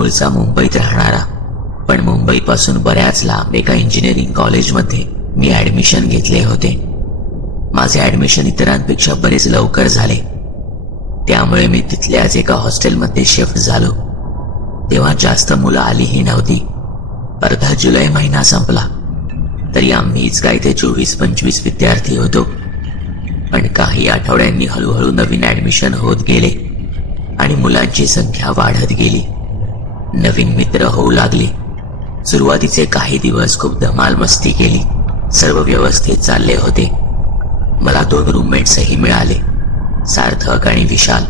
मूळचा मुंबईत राहणारा, पण मुंबईपासून बऱ्याच लांब एका इंजिनिअरिंग कॉलेजमध्ये मी ऍडमिशन घेतले होते. माझे ऍडमिशन इतरांपेक्षा बरेच लवकर झाले, त्यामुळे मी तिथल्याच एका हॉस्टेलमध्ये शिफ्ट झालो. तेव्हा जास्त मुलं आलीही नव्हती. अर्धा जुलै महिना संपला तरी आम्हीच काय ते 24-25 विद्यार्थी होतो. पण काही आठवड्यांनी हळूहळू नवीन ऍडमिशन होत गेले आणि मुलांची संख्या वाढत गेली. नवीन मित्र होऊ लागले. सुरुवातीचे काही दिवस खूप धमाल मस्ती केली. सर्व व्यवस्थित चालले होते. मला 2 रूममेट्सही मिळाले, सार्थक आणि विशाल.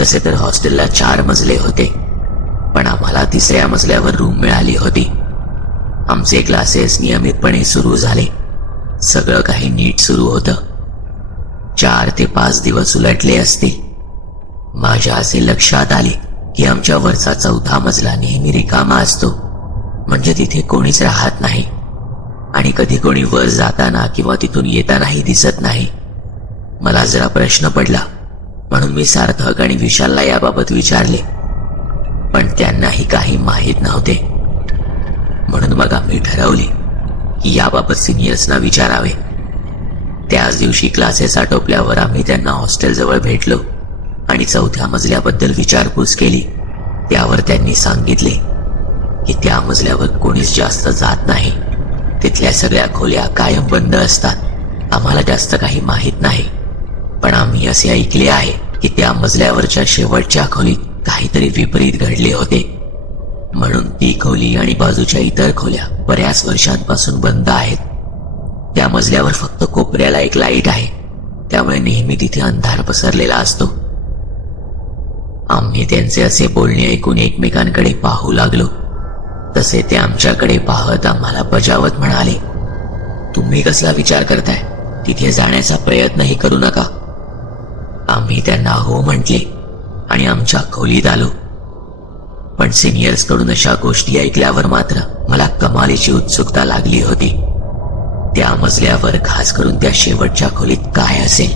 तसे तर हॉस्टेलला 4 मजले होते, पण आम्हाला 3ऱ्या मजल्यावर रूम मिळाली होती. आमचे क्लासेस नियमितपणे सुरू झाले. सगळं काही नीट सुरू होतं. 4 ते 5 दिवस उलटले असतील. माझ्या असे लक्षात आले की आमच्या वरचा 4था मजला नेहमी रिकामा असतो, म्हणजे तिथे कोणीच राहत नाही आणि कधी कोणी वर जाताना किंवा तिथून येतानाही दिसत नाही. मला जरा प्रश्न पडला, म्हणून मी सार्थक आणि विशालला याबाबत विचारले, पण त्यांनाही काही माहीत नव्हते. म्हणून मग आम्ही ठरवले की याबाबत सिनियर्सना विचारावे. त्याच दिवशी क्लासेस आटोपल्यावर आम्ही त्यांना हॉस्टेलजवळ भेटलो आणि 4थ्या मजल्याबद्दल विचारपूस केली. त्यावर त्यांनी सांगितले की त्या मजल्यावर कोणीच जास्त जात नाही. तिथल्या सगळ्या खोल्या कायम बंद असतात. आम्हाला जास्त काही माहीत नाही, पण आम्ही असे ऐकले आहे की त्या मजल्यावरच्या शेवटच्या खोलीत काहीतरी विपरीत घडले होते. म्हणून ती खोली आणि बाजूच्या इतर खोल्या बऱ्याच वर्षांपासून बंद आहेत. त्या मजल्यावर फक्त कोपऱ्याला एक लाईट आहे, त्यामुळे नेहमी तिथे अंधार पसरलेला असतो. आम्ही त्यांचे असे बोलणे ऐकून एकमेकांकडे पाहू लागलो. तसे ते आमच्याकडे पाहत आम्हाला बजावत म्हणाले, तुम्ही कसला विचार करताय? तिथे जाण्याचा प्रयत्नही करू नका. आम्ही त्यांना हो म्हटले आणि आमच्या खोलीत आलो. पण सिनियर्स कडून अशा गोष्टी ऐकल्यावर मात्र मला कमालीची उत्सुकता लागली होती. त्या मजल्यावर खास करून त्या शेवटच्या खोलीत काय असेल?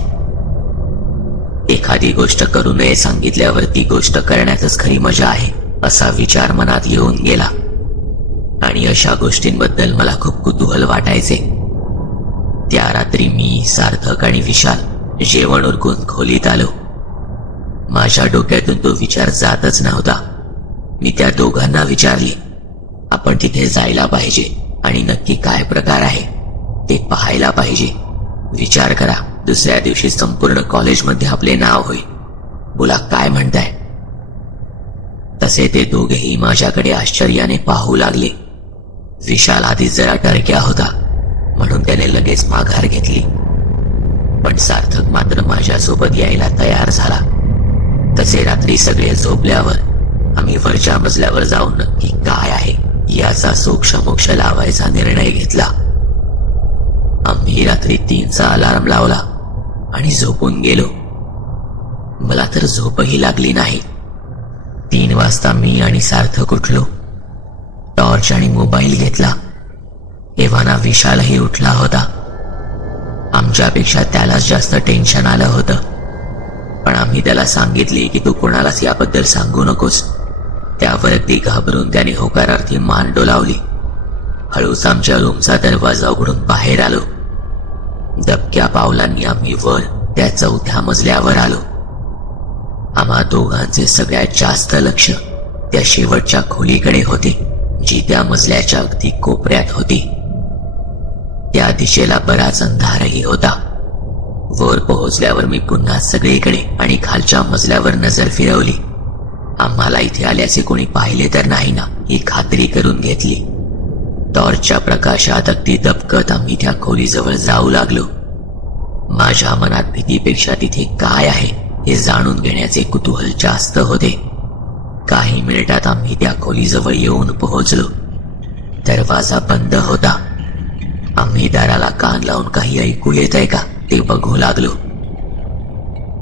एखादी गोष्ट करू नये सांगितल्यावर ती गोष्ट करण्यातच खरी मजा आहे, असा विचार मनात येऊन गेला आणि अशा गोष्टींबद्दल मला खूप कुतूहल वाटायचे. त्या रात्री मी, सार्थक आणि विशाल जेवण उरकून खोलीत आलो. माझ्या डोक्यातून तो विचार जातच नव्हता. मी त्या दोघांना विचारले, आपण तिथे जायला पाहिजे आणि नक्की काय प्रकार आहे ते पाहायला पाहिजे. विचार करा, दुसऱ्या दिवशी संपूर्ण कॉलेजमध्ये आपले नाव होईल. बोला, काय म्हणताय? तसे ते दोघेही माझ्याकडे आश्चर्याने पाहू लागले. विशाल आधीच जरा टरक्या होता, म्हणून त्याने लगेच माघार घेतली. पण सार्थक मात्र माझ्यासोबत यायला तयार झाला. तसे रात्री सगळे झोपल्यावर आम्ही वरच्या मजल्यावर जाऊन नक्की काय आहे याचा सोक्षमोक्ष लावायचा निर्णय घेतला. आम्ही रात्री 3चा अलार्म लावला आणि झोपून गेलो. मला तर झोपही लागली नाही. 3 वाजता मी आणि सार्थक उठलो. टॉर्च आणि मोबाईल घेतला. एव्हाना विशालही उठला होता. आमच्यापेक्षा त्यालाच जास्त टेन्शन आलं होतं, पण आम्ही त्याला सांगितले की तू कोणालाच याबद्दल सांगू नकोस. त्यावर अगदी घाबरून त्याने होकारार्थी मान डोलावली. हळूच आमच्या रूमचा दरवाजा उघडून बाहेर आलो. दबक्या पावलांनी आम्ही वर त्या 4थ्या मजल्यावर आलो. आम्हा दोघांचे सगळ्यात जास्त लक्ष त्या शेवटच्या खोलीकडे होते, जी त्या मजल्याच्या अगदी कोपऱ्यात होती. त्या दिशेला बराच अंधारही होता. वर पोहोचल्यावर मी पुन्हा सगळीकडे आणि खालच्या मजल्यावर नजर फिरवली. आम्हाला इथे आल्याचे कोणी पाहिले तर नाही ना, ही खात्री करून घेतली. टॉर्चच्या प्रकाशात अगदी दबकत आम्ही त्या खोलीजवळ जाऊ लागलो. माझ्या मनात भीतीपेक्षा तिथे काय आहे हे जाणून घेण्याचे कुतूहल जास्त होते. काही मिनिटात आम्ही त्या खोलीजवळ येऊन पोहोचलो. दरवाजा बंद होता. आम्ही दाराला कान लावून काही ऐकू येतंय का ते बघू लागलो.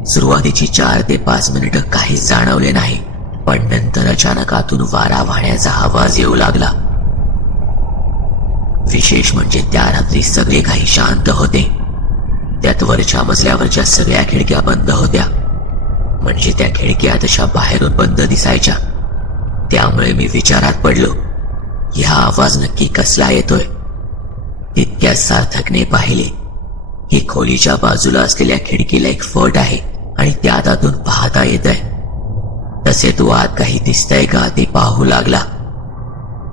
सुरुवातीची 4 ते 5 मिनिटं काहीच जाणवले नाही, पण नंतर अचानक आतून वारा वाहण्याचा आवाज येऊ लागला. विशेष म्हणजे त्या रात्री सगळे काही शांत होते. त्यात वरच्या मजल्यावरच्या सगळ्या खिडक्या बंद होत्या, म्हणजे त्या खिडक्या तशा बाहेरून बंद दिसायच्या. त्यामुळे मी विचारात पडलो, हा आवाज नक्की कसला येतोय. तितक्यात सार्थकने पाहिले की खोलीच्या बाजूला असलेल्या खिडकीला एक फट आहे आणि त्यात आतून पाहता येत आहे. तसे तो आत काही दिसतंय का ते पाहू लागला.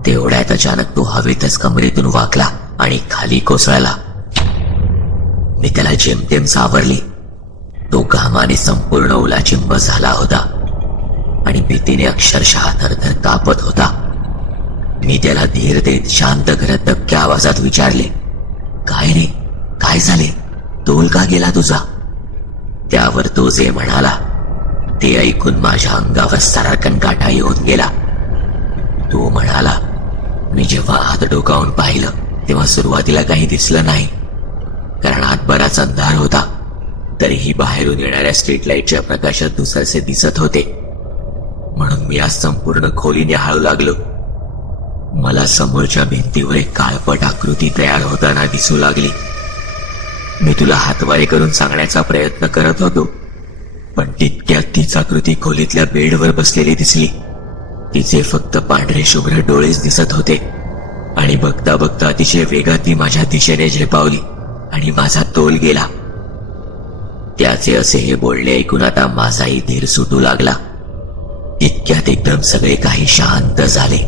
तेवढ्यात अचानक तो हवेतच कमरेतून वाकला आणि खाली कोसळला. मी त्याला जेमतेम सावरली. तो घामाने संपूर्ण ओलाचिंब झाला होता आणि भीतीने अक्षरशः थरथर कापत होता. मी त्याला धीर देत शांत करत दबक्या आवाजात विचारले, काय रे, काय झाले, तोल का गेला तुझा? त्यावर तो जे म्हणाला ते ऐकून माझ्या अंगावर सारखन काटा येऊन गेला. तो म्हणाला, मी जेव्हा हात डोकावून पाहिलं तेव्हा सुरुवातीला काही दिसलं नाही, कारण आत बराच अंधार होता. तरीही बाहेरून येणाऱ्या स्ट्रीट लाईटच्या प्रकाशात दुसरसे दिसत होते. म्हणून मी आज संपूर्ण खोली निहाळू लागलो. मला समोरच्या भिंतीवर एक काळपट आकृती तयार होताना दिसू लागली. मी तुला हातवारे करून सांगण्याचा प्रयत्न करत होतो, पण तितक्यात तीच आकृती खोलीतल्या बेडवर बसलेली दिसली. तिचे फक्त पांढरे शुभ्र डोळेच दिसत होते आणि बघता बघता अतिशय वेगात ती माझ्या दिशेने झेपावली आणि माझा तोल गेला. त्याचे असे हे बोलणे ऐकून आता माझाही धीर सुटू लागला. तितक्यात एकदम सगळे काही शांत झाले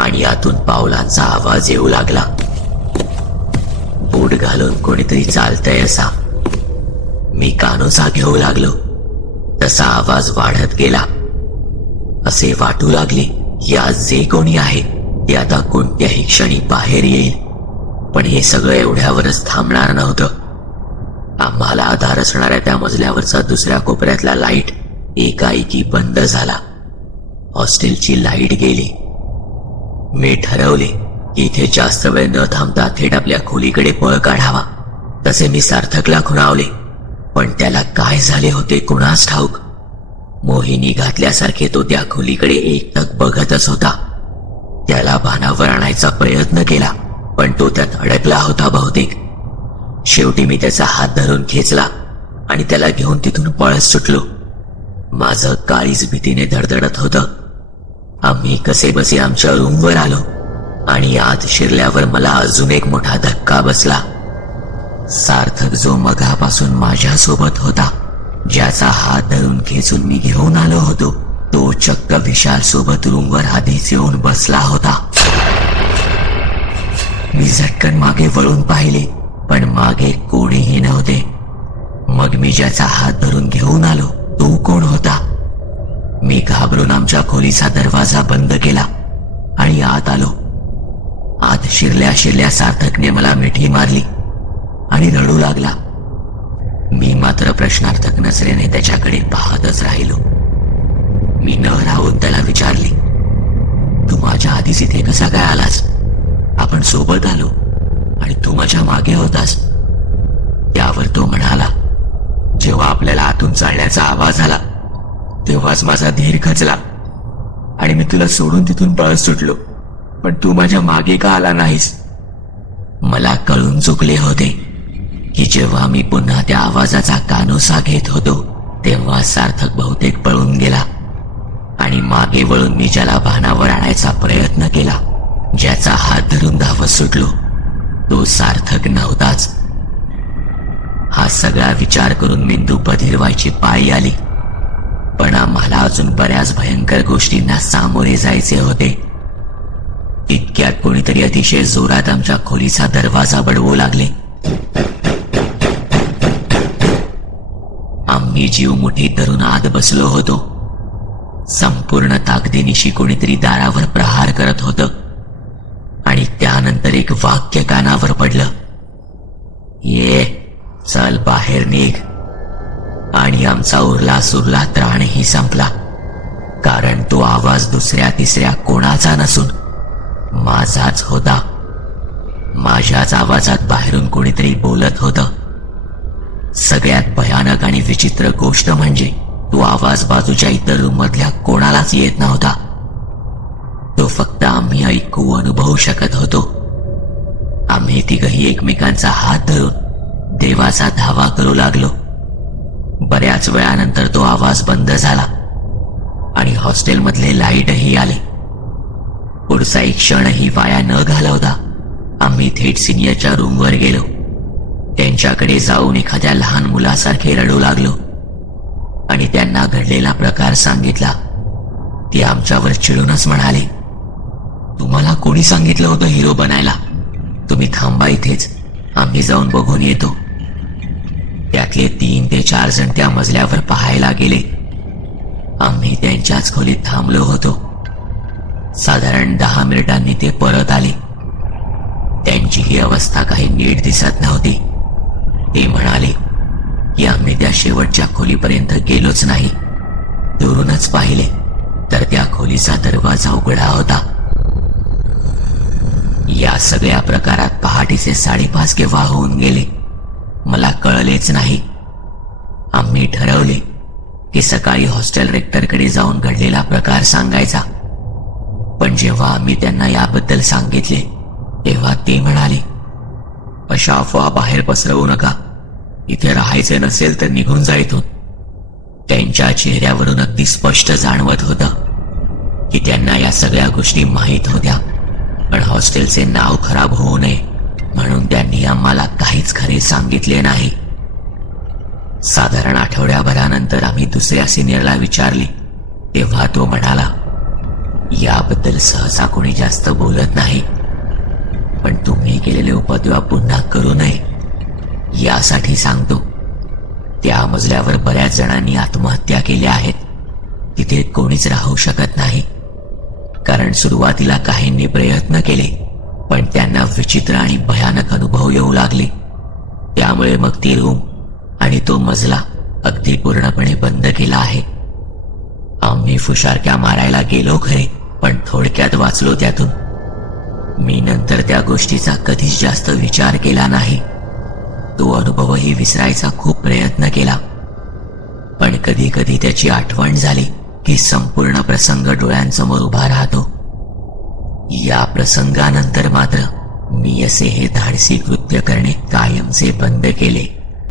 आणि आतून पावलांचा आवाज येऊ लागला. बूट घालून कोणीतरी चालतंय असा. मी कानोसा घेऊ लागलो. तसा आवाज वाढत गेला. असे वाटू लागले की आज जे कोणी आहे ते आता कोणत्याही क्षणी बाहेर येईल. पण हे सगळं एवढ्यावरच थांबणार नव्हतं. आम्हाला आधार असणाऱ्या त्या मजल्यावरचा दुसऱ्या कोपऱ्यातला लाईट एकाएकी बंद झाला. हॉस्टेलची लाईट गेली. मी ठरवले की इथे जास्त वेळ न थांबता थेट आपल्या खोलीकडे पळ काढावा. तसे मी सार्थकला खुणावले, पण त्याला काय झाले होते कुणास ठाऊक. मोहिनी घातल्यासारखे तो त्या खोलीकडे एकटक बघतच होता. त्याला भानावर आणायचा प्रयत्न केला, पण तो त्यात अडकला होता बहुतेक. शेवटी मी त्याचा हात धरून खेचला आणि त्याला घेऊन तिथून पळत सुटलो. माझं काळीज भीतीने धडधडत होतं. आम्ही कसेबसे आमच्या रूमवर आलो आणि आत शिरल्यावर मला अजून एक मोठा धक्का बसला. सार्थक जो मगापासून माझ्या सोबत होता, ज्याचा हात धरून खेचून मी घेऊन आलो होतो, तो चक्क विशाल सोबत रूमवर आधीच येऊन बसला होता. मी झटकन मागे वळून पाहिले, पण मागे कोणीही नव्हते. मग मी ज्याचा हात धरून घेऊन आलो तो कोण होता? मी घाबरून आमच्या खोलीचा दरवाजा बंद केला आणि आत आलो. आत शिरल्या शिरल्या सार्थकने मला मिठी मारली आणि रडू लागला. मी मात्र प्रश्नार्थक नसल्याने त्याच्याकडे पाहतच राहिलो. मी न राहून त्याला विचारले, तू माझ्या आधीच इथे कसा काय आलास? आपण सोबत आलो आणि तू माझ्या मागे होतास. त्यावर तो म्हणाला, जेव्हा आपल्याला आतून चालण्याचा आवाज आला तेव्हाच माझा धीर खचला आणि मी तुला सोडून तिथून पळत सुटलो, पण तू माझ्या मागे का आला नाहीस? मला कळून चुकले होते की जेव्हा मी पुन्हा त्या आवाजाचा कानोसा घेत होतो तेव्हा सार्थक बहुतेक पळून गेला आणि मागे वळून मी ज्याला भानावर आणायचा प्रयत्न केला, ज्याचा हात धरून धावत सुटलो, तो सार्थक नव्हताच. हा सगळा विचार करून मेंदू बधीर व्हायची पाळी आली. पण आम्हाला अजून बऱ्याच भयंकर गोष्टींना सामोरे जायचे होते. इतक्यात कोणीतरी अतिशय जोरात आमच्या खोलीचा दरवाजा बडवू लागले. आम्ही जीव मुठीत धरून आत बसलो होतो. संपूर्ण ताकदीनिशी कोणीतरी दारावर प्रहार करत होतं आणि त्यानंतर एक वाक्य कानावर पडलं, ये चल बाहेर निघ. आणि आमचा उरला सुरला त्राणही संपला, कारण तो आवाज दुसऱ्या तिसऱ्या कोणाचा नसून माझाच होता. माझ्याच आवाजात बाहेरून कोणीतरी बोलत होतं. सगळ्यात भयानक आणि विचित्र गोष्ट म्हणजे तो आवाज बाजूच्या इतर रूम मधल्या कोणालाच येत नव्हता. तो फक्त आम्ही ऐकू अनुभवू शकत होतो. आम्ही तिघही एकमेकांचा हात धरून देवाचा धावा करू लागलो. बऱ्याच वेळानंतर तो आवाज बंद झाला आणि हॉस्टेलमधले लाईटही आले. पुढचा एक क्षणही वाया न घालवता आम्ही थेट सिनियरच्या रूमवर गेलो. त्यांच्याकडे जाऊन एखाद्या लहान मुलासारखे रडू लागलो आणि त्यांना घडलेला प्रकार सांगितला. ते आमच्यावर चिडूनच म्हणाले, तुम्हाला कोणी सांगितलं होतं हिरो बनायला? तुम्ही थांबा इथेच, आम्ही जाऊन बघून येतो. त्यातले 3 ते 4 जण त्या मजल्यावर पाहायला गेले. आम्ही त्यांच्याच खोलीत थांबलो होतो. साधारण 10 मिनिटांनी ते परत आले. त्यांची ही अवस्था काही नीट दिसत नव्हती. ते म्हणाले की आम्ही त्या शेवटच्या खोलीपर्यंत गेलोच नाही. दुरूनच पाहिले तर त्या खोलीचा दरवाजा उघडा होता. या सगळ्या प्रकारात पहाटेचे 5:30 केव्हा होऊन गेले मला कळलेच नाही. आम्ही ठरवले की सकाळी हॉस्टेल रेक्टरकडे जाऊन घडलेला प्रकार सांगायचा. पण जेव्हा आम्ही त्यांना याबद्दल सांगितले तेव्हा ते म्हणाले, अशा अफवा बाहेर पसरवू नका. इथे राहायचे नसेल तर निघून जा इथून. त्यांच्या चेहऱ्यावरून अगदी स्पष्ट जाणवत होतं की त्यांना या सगळ्या गोष्टी माहीत होत्या, पण हॉस्टेलचे नाव खराब होऊ नये म्हणून त्यांनी आम्हाला काहीच खरे सांगितले नाही. साधारण आठवड्याभरानंतर आम्ही दुसऱ्या सिनियरला विचारले तेव्हा तो म्हणाला, याबद्दल सहसा कोणी जास्त बोलत नाही, पण तुम्ही केलेले उपद्व्याप पुन्हा करू नये यासाठी सांगतो. त्या मजल्यावर बऱ्याच जणांनी आत्महत्या केल्या आहेत. तिथे कोणीच राहू शकत नाही, कारण सुरुवातीला काहींनी प्रयत्न केले पण त्यांना विचित्र आणि भयानक अनुभव येऊ लागले. त्यामुळे मग ती रूम आणि तो मजला अगदी पूर्णपणे बंद केला आहे. आम्ही फुशारक्या मारायला गेलो खरे, पण थोडक्यात वाचलो त्यातून. मी नंतर त्या गोष्टीचा कधीच जास्त विचार केला नाही. तो अनुभवही विसरायचा खूप प्रयत्न केला, पण कधी कधी त्याची आठवण झाली की संपूर्ण प्रसंग डोळ्यांसमोर उभा राहतो. या प्रसंगानंतर मात्र मी असे हे धाडसी कृत्य करणे कायमचे बंद केले.